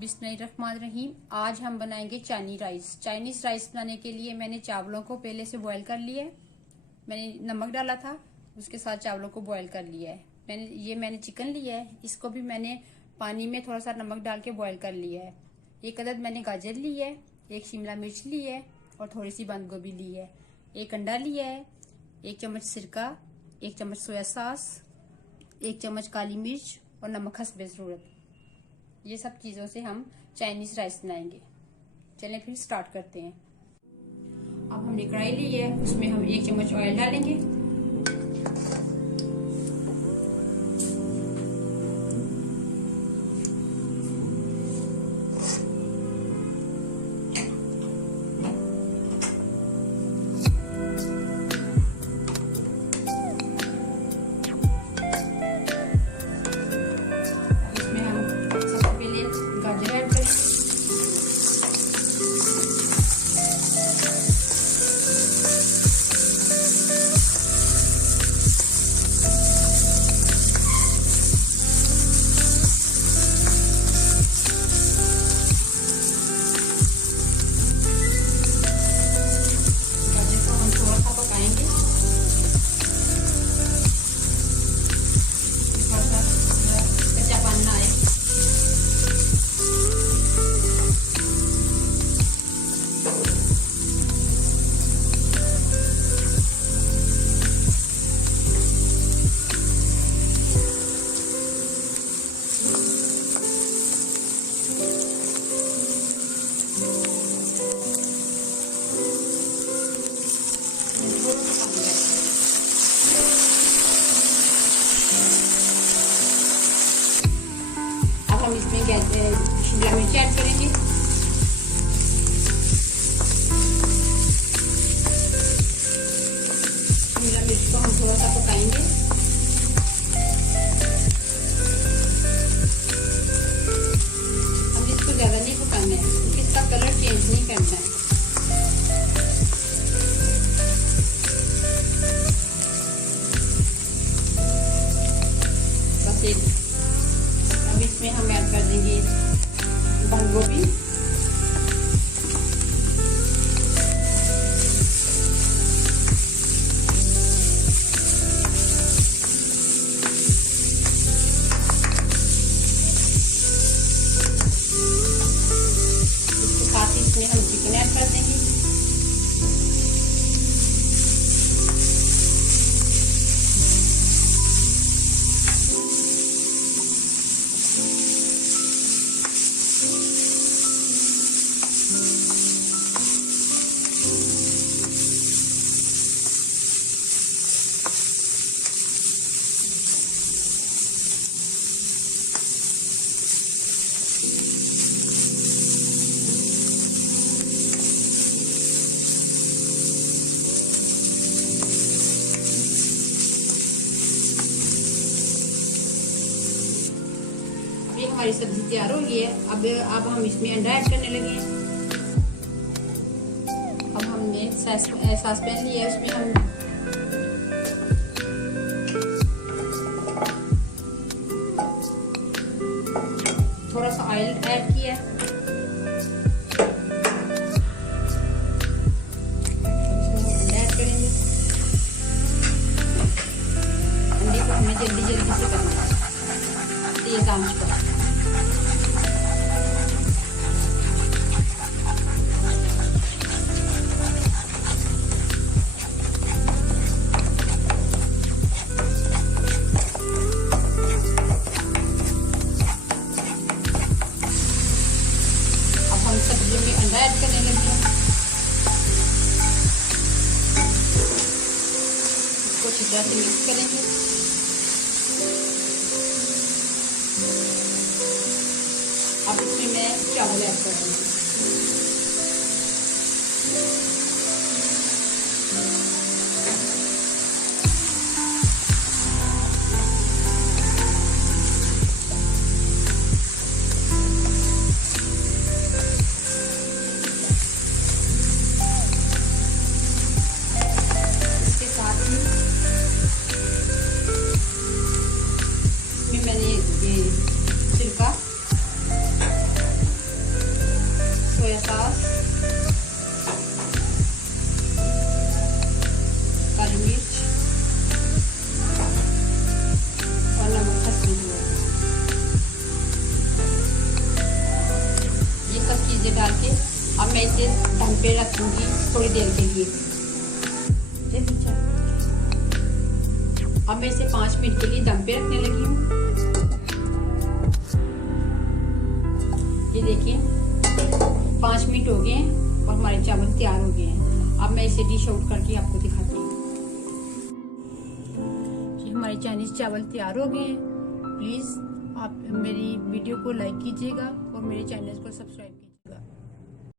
बिस्मिल्लाहिर्रहमानिर्रहीम। आज हम बनाएंगे चाइनीज राइस बनाने के लिए मैंने चावलों को पहले से बॉईल कर लिया है। मैंने नमक डाला था, उसके साथ चावलों को बॉईल कर लिया है। मैंने चिकन लिया है, इसको भी मैंने पानी में थोड़ा सा नमक डाल के बॉईल कर लिया है। एक अदद मैंने गाजर ली है, एक शिमला मिर्च ली है और थोड़ी सी बंद गोभी ली है। एक अंडा लिया है, 1 चम्मच सिरका, 1 चम्मच सोया सॉस, 1 चम्मच काली मिर्च और नमक हस्बे ज़रूरत। ये सब चीज़ों से हम चाइनीज राइस बनाएंगे। चलें फिर स्टार्ट करते हैं। अब हमने कढ़ाई ली है, उसमें हम 1 चम्मच ऑयल डालेंगे। हम इसमें शिमला मिर्च ऐड करेंगे। शिमला मिर्च को हम थोड़ा सा पकाएंगे। हम इसको ज्यादा नहीं पकाना है क्योंकि इसका कलर चेंज नहीं करना है। बस अब इसमें हम ऐड कर देंगे बंद गोभी, इसके साथ ही इसमें हम चिकन ऐड कर देंगे। ये हमारी सब्जी तैयार हो गई है। अब हम इसमें अंडा ऐड करने लगे हैं। अब हमने सॉस पैन लिया है, उसमें हम थोड़ा सा ऑयल ऐड किया है। अंडा ऐड करेंगे। अंडे को हमें जल्दी जल्दी से करना है, तेज आंच पर। सब्जियों में अंडा ऐड करने लगे हैं। इसको अच्छी तरह से मिक्स करेंगे। अब इसमें मैं चावल ऐड कर दूंगी। मैंने ये सिरका रखूंगी थोड़ी देर के लिए। अब मैं इसे 5 मिनट के लिए दम पे रखने लगी हूँ। ये देखिए 5 मिनट हो गए हैं और हमारे चावल तैयार हो गए हैं। अब मैं इसे डिश आउट करके आपको दिखाती हूँ। हमारे चाइनीज चावल तैयार हो गए हैं। प्लीज आप मेरी वीडियो को लाइक कीजिएगा और मेरे चैनल को सब्सक्राइब